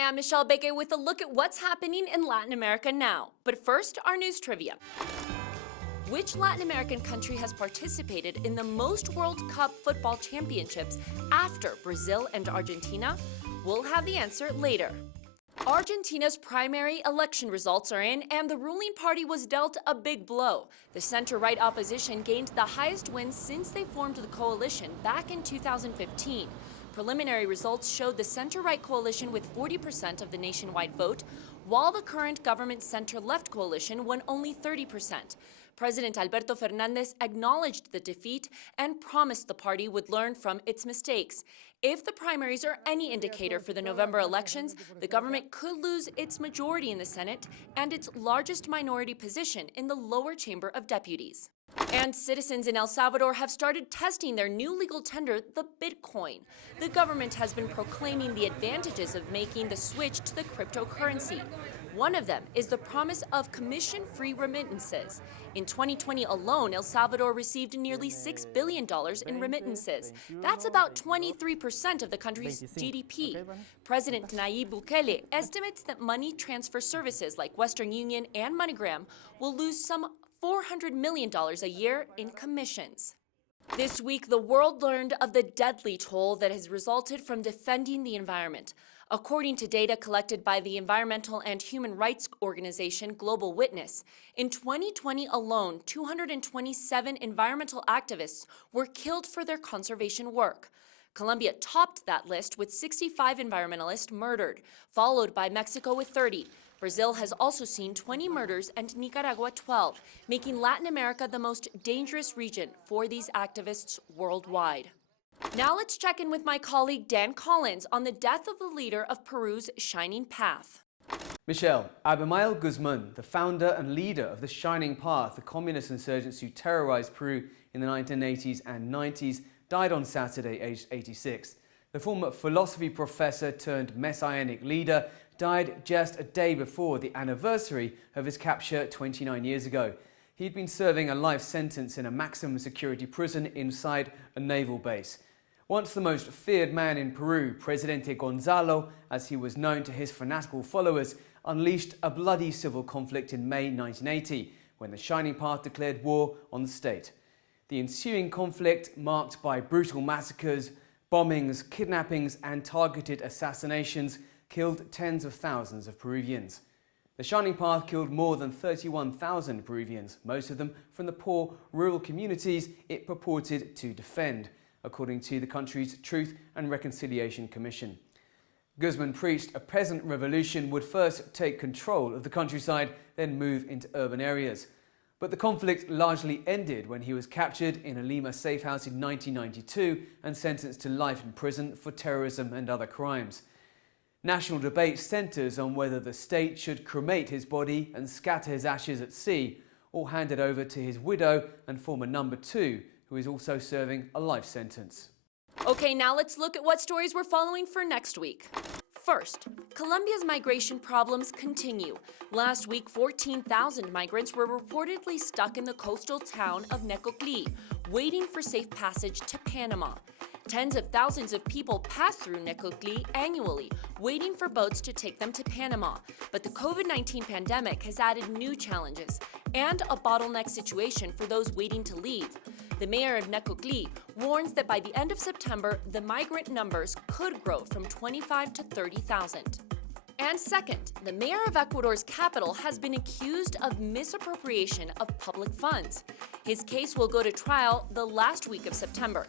Hi, I'm Michelle Beke with a look at what's happening in Latin America now. But first, our news trivia. Which Latin American country has participated in the most World Cup football championships after Brazil and Argentina? We'll have the answer later. Argentina's primary election results are in, and the ruling party was dealt a big blow. The center-right opposition gained the highest wins since they formed the coalition back in 2015. Preliminary results showed the center-right coalition with 40% of the nationwide vote, while the current government center-left coalition won only 30%. President Alberto Fernandez acknowledged the defeat and promised the party would learn from its mistakes. If the primaries are any indicator for the November elections, the government could lose its majority in the Senate and its largest minority position in the lower chamber of deputies. And citizens in El Salvador have started testing their new legal tender, the Bitcoin. The government has been proclaiming the advantages of making the switch to the cryptocurrency. One of them is the promise of commission-free remittances. In 2020 alone, El Salvador received nearly $6 billion in remittances. That's about 23% of the country's GDP. President Nayib Bukele estimates that money transfer services like Western Union and MoneyGram will lose some $400 million a year in commissions. This week, the world learned of the deadly toll that has resulted from defending the environment. According to data collected by the environmental and human rights organization Global Witness, in 2020 alone, 227 environmental activists were killed for their conservation work. Colombia topped that list with 65 environmentalists murdered, followed by Mexico with 30. Brazil has also seen 20 murders and Nicaragua 12, making Latin America the most dangerous region for these activists worldwide. Now let's check in with my colleague Dan Collins on the death of the leader of Peru's Shining Path. Michelle, Abimael Guzman, the founder and leader of the Shining Path, the communist insurgents who terrorized Peru in the 1980s and 90s, died on Saturday, aged 86. The former philosophy professor turned messianic leader died just a day before the anniversary of his capture 29 years ago. He'd been serving a life sentence in a maximum security prison inside a naval base. Once the most feared man in Peru, Presidente Gonzalo, as he was known to his fanatical followers, unleashed a bloody civil conflict in May 1980, when the Shining Path declared war on the state. The ensuing conflict, marked by brutal massacres, bombings, kidnappings and targeted assassinations, killed tens of thousands of Peruvians. The Shining Path killed more than 31,000 Peruvians, most of them from the poor rural communities it purported to defend, according to the country's Truth and Reconciliation Commission. Guzman preached a peasant revolution would first take control of the countryside, then move into urban areas. But the conflict largely ended when he was captured in a Lima safe house in 1992 and sentenced to life in prison for terrorism and other crimes. National debate centres on whether the state should cremate his body and scatter his ashes at sea, or hand it over to his widow and former number 2, who is also serving a life sentence. Okay, now let's look at what stories we're following for next week. First, Colombia's migration problems continue. Last week, 14,000 migrants were reportedly stuck in the coastal town of Necoclí, waiting for safe passage to Panama. Tens of thousands of people pass through Necoclí annually, waiting for boats to take them to Panama. But the COVID-19 pandemic has added new challenges and a bottleneck situation for those waiting to leave. The mayor of Necoclí warns that by the end of September, the migrant numbers could grow from 25 to 30,000. And second, the mayor of Ecuador's capital has been accused of misappropriation of public funds. His case will go to trial the last week of September.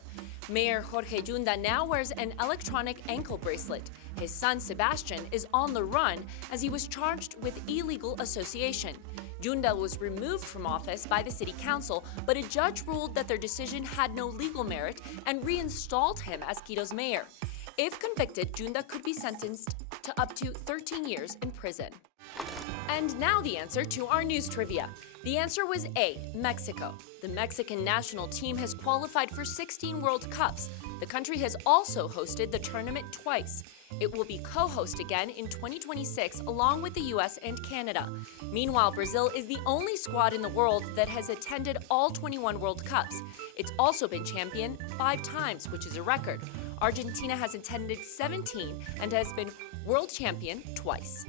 Mayor Jorge Yunda now wears an electronic ankle bracelet. His son Sebastian is on the run as he was charged with illegal association. Yunda was removed from office by the city council, but a judge ruled that their decision had no legal merit and reinstalled him as Quito's mayor. If convicted, Yunda could be sentenced to up to 13 years in prison. And now the answer to our news trivia. The answer was A, Mexico. The Mexican national team has qualified for 16 World Cups. The country has also hosted the tournament twice. It will be co-host again in 2026 along with the US and Canada. Meanwhile, Brazil is the only squad in the world that has attended all 21 World Cups. It's also been champion 5 times, which is a record. Argentina has attended 17 and has been world champion twice.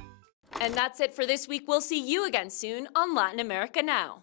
And that's it for this week. We'll see you again soon on Latin America Now.